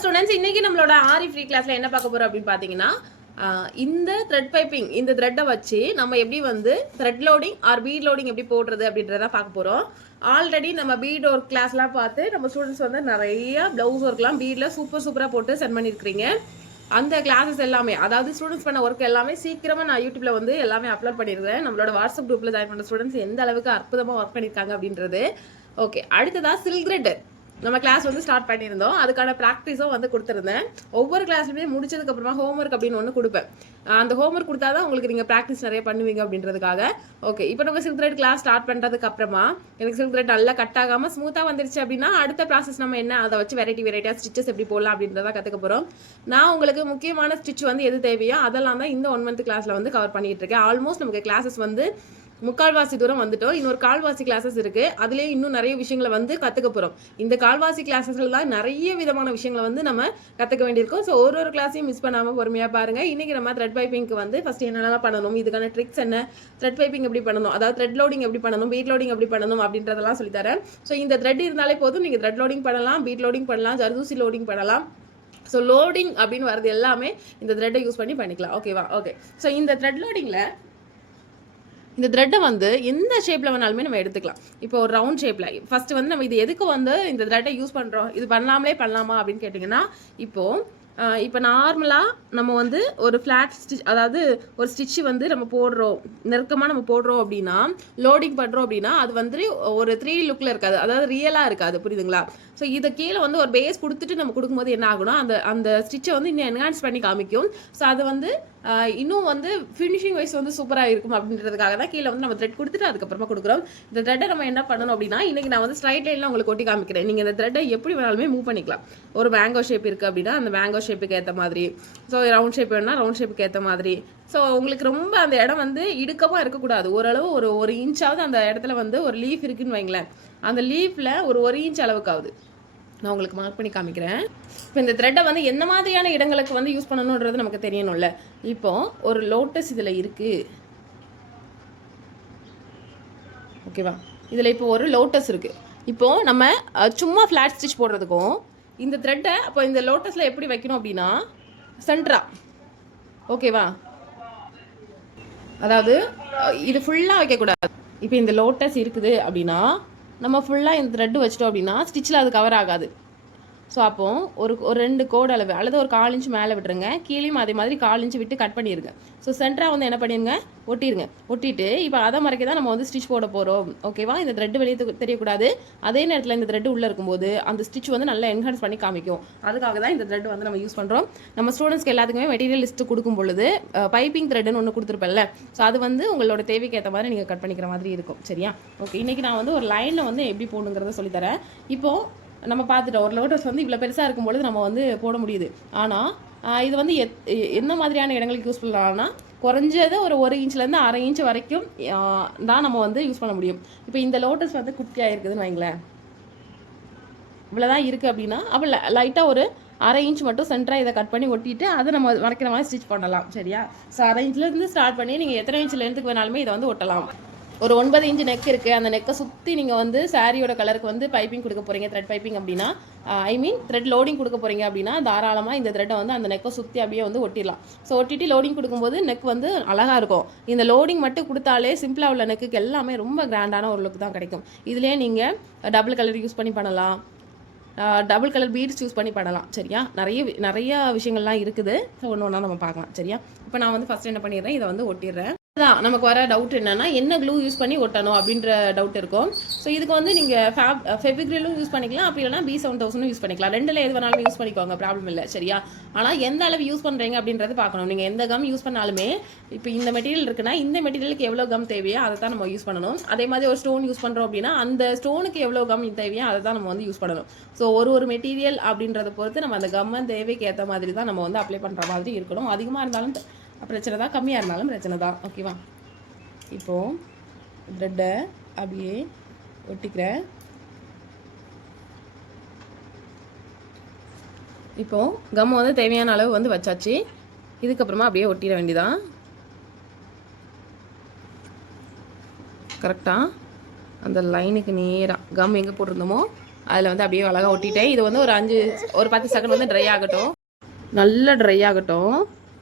Students, இன்னைக்கு நம்மளோட ஆரி free கிளாஸ்ல என்ன பார்க்க போறோம் அப்படின்னு பாத்தீங்கன்னா, இந்த த்ரெட் பைப்பிங், இந்த த்ரெட்டை வச்சு நம்ம எப்படி வந்து thread loading or bead loading எப்படி போடுறது அப்படின்றத பார்க்க போறோம். ஆல்ரெடி நம்ம பீட் ஒர்க் கிளாஸ்லாம் பார்த்து நம்ம ஸ்டூடெண்ட்ஸ் வந்து நிறைய பிளவுஸ் ஒர்க்லாம் பீட்ல சூப்பரா போட்டு சென்ட் பண்ணியிருக்கிறீங்க. அந்த கிளாஸஸ் எல்லாமே, அதாவது ஸ்டூடெண்ட்ஸ் பண்ண ஒர்க் எல்லாமே சீக்கிரமா நான் யூடியூப்ல வந்து எல்லாமே அப்லோட் பண்ணிடுறேன். நம்மளோட வாட்ஸ்அப் குரூப்ல ஜாயின் பண்ண ஸ்டூடெண்ட்ஸ் எந்த அளவுக்கு அற்புதமா ஒர்க் பண்ணியிருக்காங்க அப்படின்றது. ஓகே, அடுத்ததா சில்க் த்ரெட் நம்ம கிளாஸ் வந்து ஸ்டார்ட் பண்ணியிருந்தோம். அதுக்கான ப்ராக்டிஸும் வந்து கொடுத்துருந்தேன். ஒவ்வொரு கிளாஸ்லையுமே முடிச்சதுக்கு அப்புறமா ஹோம்ஒர்க் அப்படின்னு ஒன்று கொடுப்பேன். அந்த ஹோம்ஒர்க் கொடுத்தா தான் உங்களுக்கு நீங்கள் ப்ராக்டிஸ் நிறைய பண்ணுவீங்க அப்படின்றதுக்காக. ஓகே, இப்போ நம்ம சில்க் த்ரெட் கிளாஸ் ஸ்டார்ட் பண்ணுறதுக்கு அப்புறமா எனக்கு சில்க் த்ரெட் நல்லா கட் ஆகாமல் ஸ்மூத்தாக வந்துருச்சு அப்படின்னா அடுத்த ப்ராசஸ் நம்ம என்ன, அதை வச்சு வெரைட்டியாக ஸ்டிச்சஸ் எப்படி போடலாம் அப்படின்றத கற்றுக்க போகிறோம். நான் உங்களுக்கு முக்கியமான ஸ்டிச் வந்து எது தேவையோ அதெல்லாம் தான் இந்த 1 month கிளாஸில் வந்து கவர் பண்ணிட்டு இருக்கேன். ஆல்மோஸ்ட் நமக்கு கிளாஸஸ் வந்து முக்கால்வாசி தூரம் வந்துட்டோம். இன்னொரு கால்வாசி கிளாஸஸ் இருக்கு. அதுலேயே இன்னும் நிறைய விஷயங்களை வந்து கற்றுக்க போகிறோம். இந்த கால்வாசி கிளாஸஸ்ல தான் நிறைய விதமான விஷயங்களை வந்து நம்ம கற்றுக்க வேண்டியிருக்கும். ஸோ ஒரு கிளாஸையும் மிஸ் பண்ணாமல் பொறுமையாக பாருங்க. இன்னைக்கு நம்ம த்ரெட் பைப்பிங்க்கு வந்து ஃபர்ஸ்ட் என்னெல்லாம் பண்ணணும், இதுக்கான ட்ரிக்ஸ் என்ன, த்ரெட் பைப்பிங் எப்படி பண்ணணும், அதாவது த்ரெட் லோடிங் எப்படி பண்ணணும், பீட் லோடிங் எப்படி பண்ணணும் அப்படின்றதெல்லாம் சொல்லித்தரேன். ஸோ இந்த த்ரெட் இருந்தாலே போதும், நீங்கள் த்ரெட் லோடிங் பண்ணலாம், பீட் லோடிங் பண்ணலாம், ஜர்தூசி லோடிங் பண்ணலாம். ஸோ லோடிங் அப்படின்னு வரது எல்லாமே இந்த த்ரெட்டை யூஸ் பண்ணி பண்ணிக்கலாம். ஓகேவா? ஓகே, ஸோ இந்த த்ரெட் லோடிங்கில் இந்த த்ரெட்டை வந்து எந்த ஷேப்பில் வேணாலுமே நம்ம எடுத்துக்கலாம். இப்போ ஒரு ரவுண்ட் ஷேப்பில் ஃபஸ்ட்டு வந்து நம்ம இது எதுக்கு வந்து இந்த த்ரெட்டை யூஸ் பண்ணுறோம், இது பண்ணலாமா அப்படின்னு கேட்டிங்கன்னா, இப்போ நார்மலாக நம்ம வந்து ஒரு ஃப்ளாட் ஸ்டிச், அதாவது ஒரு ஸ்டிச்சு வந்து நம்ம போடுறோம், நெருக்கமாக நம்ம போடுறோம் அப்படின்னா, லோடிங் பண்ணுறோம் அப்படின்னா அது வந்து ஒரு 3D லுக்கில் இருக்காது, அதாவது ரியலாக இருக்காது. புரியுதுங்களா? ஸோ இதை கீழே வந்து ஒரு பேஸ் கொடுத்துட்டு நம்ம கொடுக்கும்போது என்ன ஆகும்னா அந்த ஸ்டிச்சை வந்து இன்னும் என்ஹான்ஸ் பண்ணி காமிக்கும். ஸோ அது வந்து இன்னும் வந்து ஃபினிஷிங் வைஸ் வந்து சூப்பராக இருக்கும் அப்படின்றதுக்காக தான் கீழே வந்து நம்ம த்ரெட் கொடுத்துட்டு அதுக்கப்புறமா கொடுக்குறோம். இந்த த்ரெட்டை நம்ம என்ன பண்ணணும் அப்படின்னா, இன்றைக்கி நான் வந்து ஸ்ட்ரைட் லைனில் உங்களுக்கு ஒட்டி காமிக்கிறேன். நீங்கள் இந்த த்ரெட்டை எப்படி வேணாலுமே மூவ் பண்ணிக்கலாம். ஒரு மேங்கோ ஷேப் இருக்குது அப்படின்னா அந்த மேங்கோ ஷேப்புக்கு ஏற்ற மாதிரி, ஸோ ரவுண்ட் ஷேப் வேணும்னா ரவுண்ட் ஷேப்புக்கு ஏற்ற மாதிரி. ஸோ உங்களுக்கு ரொம்ப அந்த இடம் வந்து இடுக்கமாக இருக்கக்கூடாது. ஓரளவு ஒரு இன்ச்சாவது அந்த இடத்துல வந்து ஒரு லீஃப் இருக்குன்னு வைங்களேன், அந்த லீஃபில் ஒரு இன்ச் அளவுக்கு ஆகுது. நான் உங்களுக்கு மார்க் பண்ணி காமிக்கிறேன். இப்போ இந்த த்ரெட்டை வந்து எந்த மாதிரியான இடங்களுக்கு வந்து யூஸ் பண்ணணுன்றது நமக்கு தெரியணும்ல. இப்போ ஒரு லோட்டஸ் இதில் இருக்குது, ஓகேவா? இதில் இப்போ ஒரு லோட்டஸ் இருக்குது. இப்போது நம்ம சும்மா ஃப்ளாட் ஸ்டிச் போடுறதுக்கும் இந்த த்ரெட்டை அப்போ இந்த லோட்டஸில் எப்படி வைக்கணும் அப்படின்னா சென்ட்ரா, ஓகேவா? அதாவது இது ஃபுல்லாக வைக்கக்கூடாது. இப்போ இந்த லோட்டஸ் இருக்குது அப்படின்னா நம்ம ஃபுல்லாக இந்த த்ரெட்டு வச்சிட்டோம் அப்படின்னா ஸ்டிச்சில் அது கவர் ஆகாது. ஸோ அப்போது ஒரு 2 கோடு அளவு அல்லது ஒரு 1/4 இன்ச் மேலே விட்டுருங்க, கீழேயும் அதே மாதிரி 1/4 இன்ச் விட்டு கட் பண்ணிடுங்க. ஸோ சென்டராக வந்து என்ன பண்ணிடுங்க, ஒட்டிட்டு இப்போ அதை மறைக்க தான் நம்ம வந்து ஸ்டிச் போட போகிறோம். ஓகேவா? இந்த த்ரெட்டு வெளியே தெரியக்கூடாது. அதே நேரத்தில் இந்த த்ரெட்டு உள்ளே இருக்கும்போது அந்த ஸ்டிச் வந்து நல்லா என்ஹான்ஸ் பண்ணி காமிக்கும். அதுக்காக தான் இந்த த்ரெட் வந்து நம்ம யூஸ் பண்ணுறோம். நம்ம ஸ்டூடெண்ட்ஸ்க்கு எல்லாத்துக்குமே மெட்டீரியல் லிஸ்ட்டு கொடுக்கும் பொழுது பைப்பிங் த்ரெட்டுன்னு ஒன்று கொடுத்துருப்பேன்ல, ஸோ அது வந்து உங்களோட தேவைக்கு ஏற்ற மாதிரி நீங்கள் கட் பண்ணிக்கிற மாதிரி இருக்கும். சரியா? ஓகே, இன்றைக்கி நான் வந்து ஒரு லைனில் வந்து எப்படி போடணுங்கிறத சொல்லித்தரேன். இப்போது நம்ம பார்த்துட்டோம், ஒரு லோட்டஸ் வந்து இவ்வளோ பெருசாக இருக்கும்பொழுது நம்ம வந்து போட முடியுது. ஆனால் இது வந்து என்ன மாதிரியான இடங்களுக்கு யூஸ் பண்ணலாம்னா குறைஞ்சது ஒரு இன்ச்லேருந்து 1/2 இன்ச் வரைக்கும் தான் நம்ம வந்து யூஸ் பண்ண முடியும். இப்போ இந்த லோட்டஸ் வந்து குட்டியாக இருக்குதுன்னு வைங்களேன், இவ்வளோதான் இருக்குது அப்படின்னா அப்போ லைட்டாக ஒரு 1/2 இன்ச் மட்டும் சென்டராக இதை கட் பண்ணி ஒட்டிட்டு அதை நம்ம வரைக்கிற மாதிரி ஸ்டிச் பண்ணலாம். சரியா? ஸோ 1/2 இன்ச்லேருந்து ஸ்டார்ட் பண்ணி நீங்கள் எத்தனை இன்ச் லென்த்துக்கு வேணாலுமே இதை வந்து ஒட்டலாம். ஒரு 9 இன்ச் நெக் இருக்குது, அந்த நெக்கை சுற்றி நீங்கள் வந்து சாரியோட கலருக்கு வந்து பைப்பிங் கொடுக்க போகிறீங்க, த்ரெட் பைப்பிங் அப்படின்னா த்ரெட் லோடிங் கொடுக்க போகிறீங்க அப்படின்னா தாராளமாக இந்த த்ரெட்டை வந்து அந்த நெக்கை சுற்றி அப்படியே வந்து ஒட்டிடலாம். ஸோ ஒட்டிட்டு லோடிங் கொடுக்கும்போது நெக் வந்து அழகாக இருக்கும். இந்த லோடிங் மட்டும் கொடுத்தாலே சிம்பிளாக உள்ள நெக்குக்கு எல்லாமே ரொம்ப கிராண்டான ஒரு லுக் தான் கிடைக்கும். இதுலேயே நீங்கள் டபுள் கலர் யூஸ் பண்ணி பண்ணலாம், டபுள் கலர் பீட்ஸ் யூஸ் பண்ணி பண்ணலாம். சரியா? நிறைய விஷயங்கள்லாம் இருக்குது. ஸோ ஒன்று ஒன்றா நம்ம பார்க்கலாம். சரியா? இப்போ நான் வந்து ஃபஸ்ட் என்ன பண்ணிடுறேன், இதை வந்து ஒட்டிடுறேன். தான் நமக்கு வர டவுட் என்னன்னா என்ன க்ளூ யூஸ் பண்ணி ஒட்டணும் அப்படின்ற டவுட் இருக்கும். ஸோ இதுக்கு வந்து நீங்கள் ஃபெவிக்ரிலும் யூஸ் பண்ணிக்கலாம், அப்படி இல்லைனா B7000 யூஸ் பண்ணிக்கலாம். ரெண்டில் எது வேணாலும் யூஸ் பண்ணிக்கோங்க, ப்ராப்ளம் இல்லை. சரியா? ஆனால் எந்த அளவு யூஸ் பண்ணுறீங்க அப்படின்றது பார்க்கணும். நீங்கள் எந்த கம் யூஸ் பண்ணாலுமே இப்போ இந்த மெட்டீரியல் இருக்குன்னா இந்த மெட்டீரியலுக்கு எவ்வளோ கம் தேவையோ அதை தான் நம்ம யூஸ் பண்ணணும். அதே மாதிரி ஒரு ஸ்டோன் யூஸ் பண்ணுறோம் அப்படின்னா அந்த ஸ்டோனுக்கு எவ்வளோ கம் தேவையோ அதை தான் நம்ம வந்து யூஸ் பண்ணணும். ஸோ ஒரு மெட்டீரியல் அப்படின்றத பொறுத்து நம்ம அந்த கம்மை தேவைக்கு ஏற்ற மாதிரி தான் நம்ம வந்து அப்ளை பண்ணுற மாதிரி இருக்கணும். அதிகமாக இருந்தாலும் பிரச்சனை தான், கம்மியாக இருந்தாலும் பிரச்சனை தான். ஓகேவா? இப்போது த்ரெட்டை அப்படியே ஒட்டிக்கிறேன். இப்போது கம் வந்து தேவையான அளவு வந்து வச்சாச்சு. இதுக்கப்புறமா அப்படியே ஒட்டிட வேண்டியதான். கரெக்டாக அந்த லைனுக்கு நேராக கம் எங்கே போட்டிருந்தோமோ அதில் வந்து அப்படியே அழகாக ஒட்டிட்டேன். இது வந்து ஒரு 10 செகண்ட் வந்து ட்ரை ஆகட்டும். நல்லா ட்ரை ஆகட்டும்.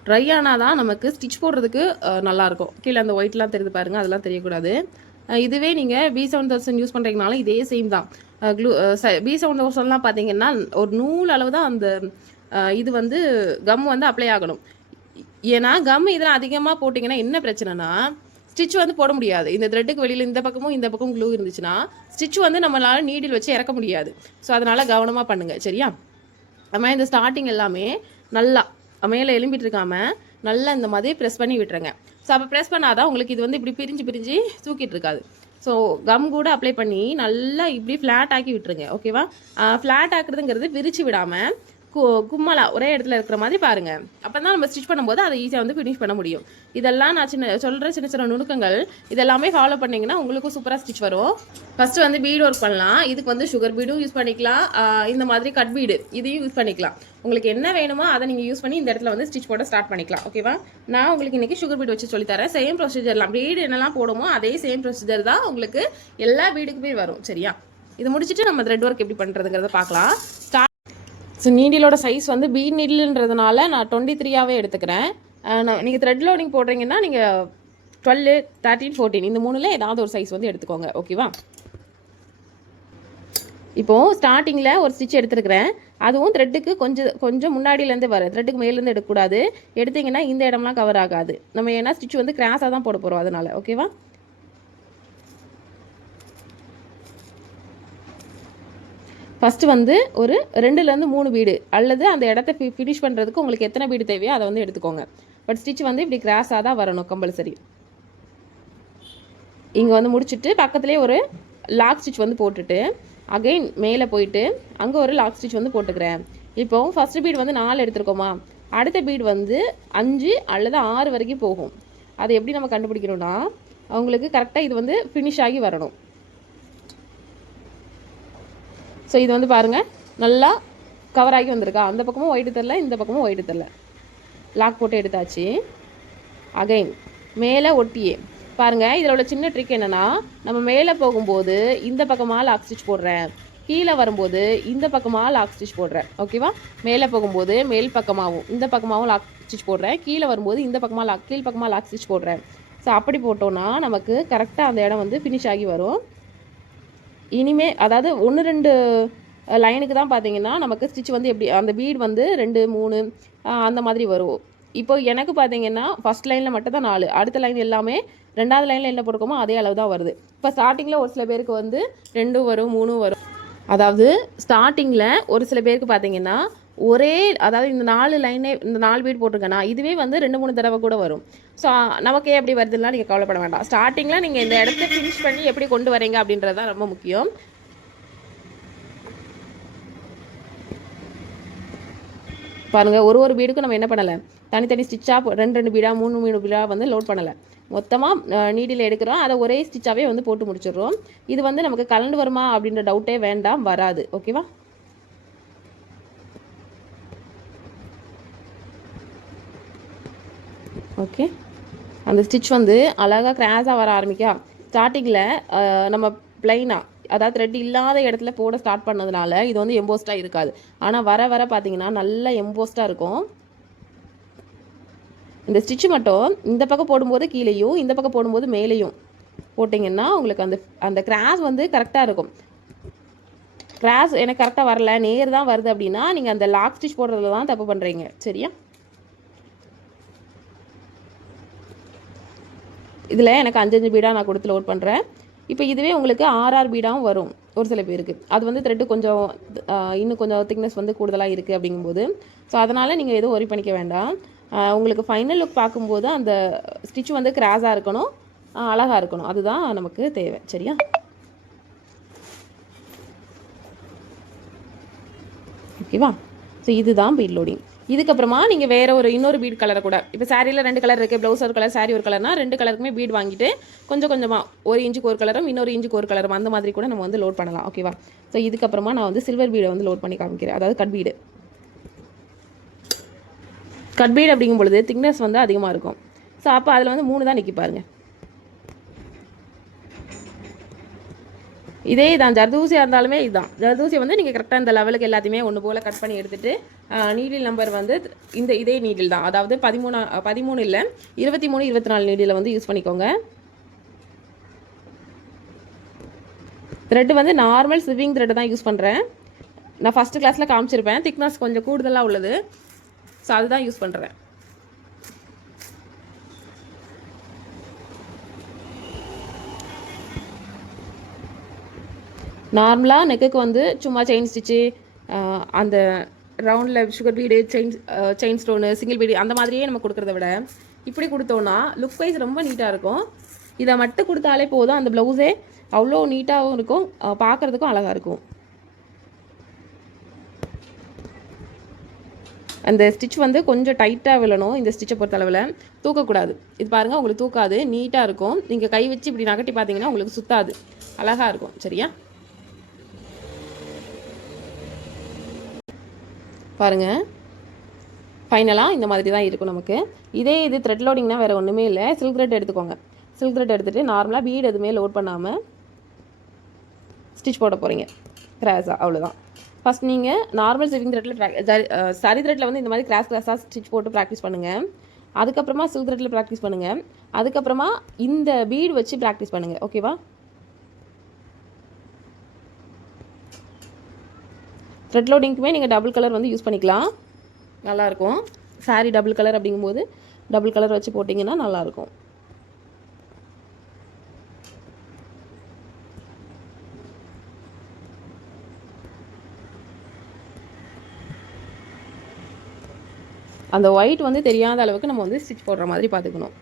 ட்ரை ஆனால் தான் நமக்கு ஸ்டிச் போடுறதுக்கு நல்லாயிருக்கும். கீழே அந்த ஒயிட்லாம் தெரியுது பாருங்கள், அதெல்லாம் தெரியக்கூடாது. இதுவே நீங்கள் B7000 யூஸ் பண்ணுறீங்கனாலும் இதே சேம் தான். B7000லாம் பார்த்தீங்கன்னா ஒரு நூல் அளவு தான் அந்த இது வந்து கம் வந்து அப்ளை ஆகணும். ஏன்னா கம் இதெல்லாம் அதிகமாக போட்டிங்கன்னா என்ன பிரச்சனைனா ஸ்டிச் வந்து போட முடியாது. இந்த த்ரெட்டுக்கு வெளியில் இந்த பக்கமும் க்ளூ இருந்துச்சுன்னா ஸ்டிச் வந்து நம்மளால் நீடில் வச்சு இறக்க முடியாது. ஸோ அதனால் கவனமாக பண்ணுங்கள், சரியா? நம்ம இந்த ஸ்டார்டிங் எல்லாமே நல்லா மேலே எலும்பிட்டு இருக்காம நல்லா இந்த மாதிரி ப்ரெஸ் பண்ணி விட்டுருங்க. ஸோ அப்போ ப்ரெஸ் பண்ணாதான் உங்களுக்கு இது வந்து இப்படி பிரிஞ்சு தூக்கிட்டு இருக்காது. ஸோ கம் கூட அப்ளை பண்ணி நல்லா இப்படி ஃப்ளாட் ஆக்கி விட்டுருங்க, ஓகேவா? ஃப்ளாட் ஆக்குறதுங்கிறது விரிச்சு விடாமல் கும்மலா ஒரே இடத்துல இருக்கிற மாதிரி பாருங்கள். அப்போ தான் நம்ம ஸ்டிச் பண்ணும்போது அதை ஈஸியாக வந்து ஃபினிஷ் பண்ண முடியும். இதெல்லாம் நான் சொல்கிற சின்ன நுணுக்கங்கள் இதெல்லாமே ஃபாலோ பண்ணிங்கன்னா உங்களுக்கும் சூப்பராக ஸ்டிச் வரும். ஃபஸ்ட்டு வந்து பீடு ஒர்க் பண்ணலாம். இதுக்கு வந்து சுகர் பீடும் யூஸ் பண்ணிக்கலாம், இந்த மாதிரி கட் பீடு இதையும் யூஸ் பண்ணிக்கலாம். உங்களுக்கு என்ன வேணுமோ அதை நீங்கள் யூஸ் பண்ணி இந்த இடத்துல வந்து ஸ்டிச் போட ஸ்டார்ட் பண்ணிக்கலாம், ஓகேவா? நான் உங்களுக்கு இன்றைக்கி சுகர் பீடு வச்சு சொல்லித்தரேன். சேம் ப்ரொசீஜர்லாம் பீடு என்னெல்லாம் போடுமோ அதே சேம் ப்ரொசீஜர் தான் உங்களுக்கு எல்லா பீடுக்குமே வரும், சரியா? இது முடிச்சுட்டு நம்ம த்ரெட் ஒர்க் எப்படி பண்ணுறதுங்கிறத பார்க்கலாம். ஸோ நீடிலோட சைஸ் வந்து பீட் நீடில்ன்றதுனால நான் 23ஆகவே எடுத்துக்கிறேன். நீங்கள் த்ரெட் லோடிங் போடுறீங்கன்னா நீங்கள் 12, 13, 14 இந்த 3ல் ஏதாவது ஒரு சைஸ் வந்து எடுத்துக்கோங்க, ஓகேவா? இப்போது ஸ்டார்டிங்கில் ஒரு ஸ்டிச் எடுத்துருக்கிறேன். அதுவும் த்ரெட்டுக்கு கொஞ்சம் முன்னாடியிலேருந்து வர த்ரெட்டுக்கு மேலேருந்து எடுக்கக்கூடாது. எடுத்திங்கன்னா இந்த இடம்லாம் கவர் ஆகாது. நம்ம ஏன்னா ஸ்டிச் வந்து கிராஸாக தான் போட போகிறோம், அதனால் ஓகேவா? ஃபஸ்ட்டு வந்து ஒரு 2லேருந்து 3 பீடு அல்லது அந்த இடத்த ஃபினிஷ் பண்ணுறதுக்கு உங்களுக்கு எத்தனை பீடு தேவையோ அதை வந்து எடுத்துக்கோங்க. பட் ஸ்டிச் வந்து இப்படி கிராஸாக தான் வரணும் கம்பல்சரி. இங்கே வந்து முடிச்சுட்டு பக்கத்துலேயே ஒரு லாக் ஸ்டிச் வந்து போட்டுட்டு அகைன் மேலே போயிட்டு அங்கே ஒரு லாக் ஸ்டிச் வந்து போட்டுக்கிறேன். இப்போது ஃபஸ்ட்டு பீடு வந்து 4 எடுத்துருக்கோமா, அடுத்த பீடு வந்து 5 அல்லது 6 வரைக்கும் போகும். அதை எப்படி நம்ம கண்டுபிடிக்கணும்னா அவங்களுக்கு கரெக்டாக இது வந்து ஃபினிஷ் ஆகி வரணும். ஸோ இது வந்து பாருங்கள் நல்லா கவர் ஆகி வந்திருக்கா. அந்த பக்கமும் ஒயிட்டு தெரில, இந்த பக்கமும் ஒயிட்டு தெரில. லாக் போட்டு எடுத்தாச்சு. அகைன் மேலே ஒட்டியே பாருங்கள். இதில் உள்ள சின்ன ட்ரிக் என்னென்னா நம்ம மேலே போகும்போது இந்த பக்கமாக லாக் ஸ்டிச் போடுறேன், கீழே வரும்போது இந்த பக்கமாக லாக் ஸ்டிச் போடுறேன், ஓகேவா? மேலே போகும்போது மேல் பக்கமாகவும் இந்த பக்கமாகவும் லாக் ஸ்டிச் போடுறேன், கீழே வரும்போது இந்த பக்கமாக கீழ் பக்கமாக லாக் ஸ்டிச் போடுறேன். ஸோ அப்படி போட்டோன்னா நமக்கு கரெக்டாக அந்த இடம் வந்து ஃபினிஷ் ஆகி வரும். இனிமே அதாவது 1-2 லைனுக்கு தான் பார்த்தீங்கன்னா நமக்கு ஸ்டிச் வந்து எப்படி அந்த பீட் வந்து 2, 3 அந்த மாதிரி வரும். இப்போ எனக்கு பார்த்தீங்கன்னா ஃபஸ்ட் லைனில் மட்டும் தான் 4, அடுத்த லைன் எல்லாமே 2வது லைனில் என்ன போட்டுக்கோமோ அதே அளவு தான் வருது. இப்போ ஸ்டார்டிங்கில் ஒரு சில பேருக்கு வந்து 2 வரும், 3 வரும். அதாவது ஸ்டார்டிங்கில் ஒரு சில பேருக்கு பார்த்தீங்கன்னா அதாவது இந்த 4 லைனே இந்த 4 பீட் போட்டிருக்கேன்னா இதுவே வந்து 2-3 தடவை கூட வரும். ஸோ நமக்கே எப்படி வருதுன்னா நீங்கள் கவலைப்பட வேண்டாம். ஸ்டார்டிங்கில் நீங்கள் இந்த இடத்த ஃபினிஷ் பண்ணி எப்படி கொண்டு வரீங்க அப்படின்றது தான் ரொம்ப முக்கியம். பாருங்கள், ஒரு பீடுக்கும் நம்ம என்ன பண்ணலை, தனித்தனி ஸ்டிச்சாக 2 பீடாக 3 பீடாக வந்து லோட் பண்ணலை. மொத்தமாக நீடில் எடுக்கிறோம், அதை ஒரே ஸ்டிச்சாகவே வந்து போட்டு முடிச்சிடுறோம். இது வந்து நமக்கு கலந்து வருமா அப்படின்ற டவுட்டே வேண்டாம், வராது, ஓகேவா? ஓகே, அந்த ஸ்டிச் வந்து அழகாக கிராஸாக வர ஆரம்பிக்கா. ஸ்டார்டிங்கில் நம்ம ப்ளைனாக அதாவது த்ரெட் இல்லாத இடத்துல போட ஸ்டார்ட் பண்ணதுனால இது வந்து எம்போஸ்டாக இருக்காது. ஆனால் வர பார்த்தீங்கன்னா நல்லா எம்போஸ்டாக இருக்கும். இந்த ஸ்டிச்சு மட்டும் இந்த பக்கம் போடும்போது கீழேயும் இந்த பக்கம் போடும்போது மேலேயும் போட்டிங்கன்னா உங்களுக்கு அந்த கிராஸ் வந்து கரெக்டாக இருக்கும். கிராஸ் எனக்கு கரெக்டாக வரல, நேர் தான் வருது அப்படின்னா நீங்கள் அந்த லாக் ஸ்டிச் போடுறதுல தான் தப்பு பண்ணுறீங்க, சரியா? இதில் எனக்கு 5 பீடாக நான் கொடுத்து லோட் பண்ணுறேன். இப்போ இதுவே உங்களுக்கு 6 பீடாகவும் வரும் ஒரு சில பேருக்கு. அது வந்து த்ரெட்டு கொஞ்சம் இன்னும் கொஞ்சம் திக்னஸ் வந்து கூடுதலாக இருக்குது அப்படிங்கும்போது. ஸோ அதனால் நீங்கள் எதுவும் ஒரி பண்ணிக்க வேண்டாம். உங்களுக்கு ஃபைனல் லுக் பார்க்கும்போது அந்த ஸ்டிச் வந்து கிராஸாக இருக்கணும், அழகாக இருக்கணும், அதுதான் நமக்கு தேவை, சரியா? ஓகேவா? ஸோ இதுதான் பீட் லோடிங். இதுக்கப்புறமா நீங்கள் வேறு இன்னொரு பீட் கலரை கூட, இப்போ சாரியில் 2 கலர் இருக்குது, ப்ளவுஸ் ஒரு கலர், சாரி ஒரு கலர்னா 2 கலருக்குமே பீட் வாங்கிட்டு கொஞ்சமாக 1 இன்ச்சுக்கு ஒரு கலரும் இன்னொரு இன்ச்சுக்கு ஒரு கலரும் அந்த மாதிரி கூட நம்ம வந்து லோட் பண்ணலாம், ஓகேவா? ஸோ இதுக்கப்புறமா நான் வந்து சில்வர் பீடை வந்து லோட் பண்ணி காமிக்கிறேன், அதாவது கட் பீடு. கட் பீட் அப்படிங்கும் பொழுது திக்னஸ் வந்து அதிகமாக இருக்கும். ஸோ அப்போ அதில் வந்து 3 தான் நிற்கி பாருங்கள். இதே தான் ஜர்தூசியாக இருந்தாலுமே இதுதான். ஜர்தூசி வந்து நீங்கள் கரெக்டாக இந்த லெவலுக்கு எல்லாத்தையுமே ஒன்று போல் கட் பண்ணி எடுத்துகிட்டு நீடில் நம்பர் வந்து இதே நீடில் தான், அதாவது 13 இல்லை 23 24 நீடில் வந்து யூஸ் பண்ணிக்கோங்க. த்ரெட்டு வந்து நார்மல் ஸ்விவிங் த்ரெட்டு தான் யூஸ் பண்ணுறேன். நான் ஃபஸ்ட்டு கிளாஸில் காமிச்சிருப்பேன், திக்னஸ் கொஞ்சம் கூடுதலாக உள்ளது, ஸோ அதுதான் யூஸ் பண்ணுறேன். நார்மலாக நெக்குக்கு வந்து சும்மா செயின் ஸ்டிச்சு, அந்த ரவுண்டில் sugar bead, chain stone, single bead அந்த மாதிரியே நம்ம கொடுக்குறத விட இப்படி கொடுத்தோன்னா லுக் வைஸ் ரொம்ப நீட்டாக இருக்கும். இதை மட்டும் கொடுத்தாலே போதும், அந்த ப்ளவுஸே அவ்வளோ நீட்டாகவும் இருக்கும், பார்க்குறதுக்கும் அழகாக இருக்கும். அந்த ஸ்டிச் வந்து கொஞ்சம் டைட்டாக விழணும். இந்த ஸ்டிச்சை பொறுத்தளவில் தூக்கக்கூடாது. இது பாருங்கள், உங்களுக்கு தூக்காது, நீட்டாக இருக்கும். நீங்கள் கை வச்சு இப்படி நகட்டி பார்த்தீங்கன்னா உங்களுக்கு சுத்தாது, அழகாக இருக்கும். சரியா, பாருங்கள், ஃபைனலாக இந்த மாதிரி தான் இருக்கும் நமக்கு. இது த்ரெட் லோடிங்னா வேறு ஒன்றுமே இல்லை. சில்க் த்ரெட் எடுத்துக்கோங்க. சில்க் த்ரெட் எடுத்துகிட்டு நார்மலாக பீடு எதுவுமே லோட் பண்ணாமல் ஸ்டிச் போட போகிறீங்க கிராஸாக, அவ்வளோதான். ஃபஸ்ட் நீங்கள் நார்மல் சிவிங் த்ரெட்டில் சரி த்ரெட்டில் வந்து இந்த மாதிரி கிராஸாக ஸ்டிச் போட்டு ப்ராக்டிஸ் பண்ணுங்கள். அதுக்கப்புறமா சில்க் த்ரெட்டில் ப்ராக்டிஸ் பண்ணுங்கள். அதுக்கப்புறமா இந்த பீடு வச்சு ப்ராக்டிஸ் பண்ணுங்கள். ஓகேவா? த்ரெட் லோடிங்க்குமே நீங்கள் டபுள் கலர் வந்து யூஸ் பண்ணிக்கலாம், நல்லாயிருக்கும். சாரீ டபுள் கலர் அப்படிங்கும்போது டபுள் கலர் வச்சு போட்டிங்கன்னா நல்லாயிருக்கும். அந்த ஒயிட் வந்து தெரியாத அளவுக்கு நம்ம வந்து ஸ்டிச் போடுற மாதிரி பார்த்துக்கணும்.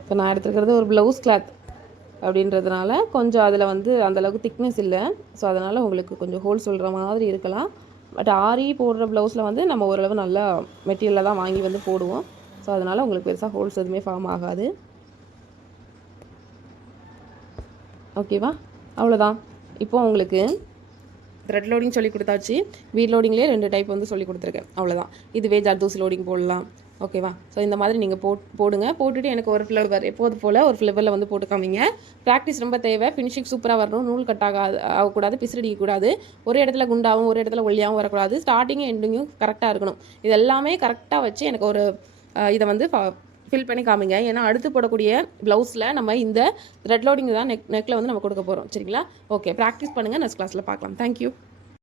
இப்போ நான் எடுத்துக்கிறது ஒரு ப்ளவுஸ் கிளாத் அப்படின்றதுனால கொஞ்சம் அதில் வந்து அந்தளவுக்கு திக்னஸ் இல்லை, ஸோ அதனால் உங்களுக்கு கொஞ்சம் ஹோல் சொல்கிற மாதிரி இருக்கலாம். பட் ஆரி போடுற ப்ளவுஸில் வந்து நம்ம ஓரளவு நல்லா மெட்டீரியலில் தான் வாங்கி வந்து போடுவோம், ஸோ அதனால் உங்களுக்கு பெருசாக ஹோல்ஸ் எதுவுமே ஃபார்ம் ஆகாது. ஓகேவா? அவ்வளோதான். இப்போ உங்களுக்கு த்ரெட் லோடிங் சொல்லி கொடுத்தாச்சு. பீட் லோடிங்லேயே 2 டைப் வந்து சொல்லி கொடுத்துருக்கேன், அவ்வளோதான். இதுவே ஜர்தூசி லோடிங் போடலாம். ஓகேவா? ஸோ இந்த மாதிரி நீங்கள் போடுங்க. போட்டுட்டு எனக்கு ஒரு ஃப்ளவர் எப்போது போல் ஒரு ஃப்ளவரில் வந்து போட்டு காமிங்க. ப்ராக்டிஸ் ரொம்ப தேவை. ஃபினிஷிங் சூப்பராக வரணும். நூல் கட் ஆகக்கூடாது, பிசுறடிக்கக்கூடாது. ஒரு இடத்துல குண்டாகவும் ஒரு இடத்துல ஒல்லியாகவும் வரக்கூடாது. ஸ்டார்டிங்கும் எண்டிங்கும் கரெக்டாக இருக்கணும். இது எல்லாமே கரெக்டாக வச்சு எனக்கு ஒரு இதை வந்து ஃபில் பண்ணி காமிங்க. ஏன்னா அடுத்து போடக்கூடிய ப்ளவுஸில் நம்ம இந்த த்ரெட் லோடிங் தான் நெக்கில் வந்து நம்ம கொடுக்க போகிறோம். சரிங்களா? ஓகே, ப்ராக்டிஸ் பண்ணுங்கள். நெக்ஸ்ட் கிளாஸில் பார்க்கலாம். தேங்க்யூ.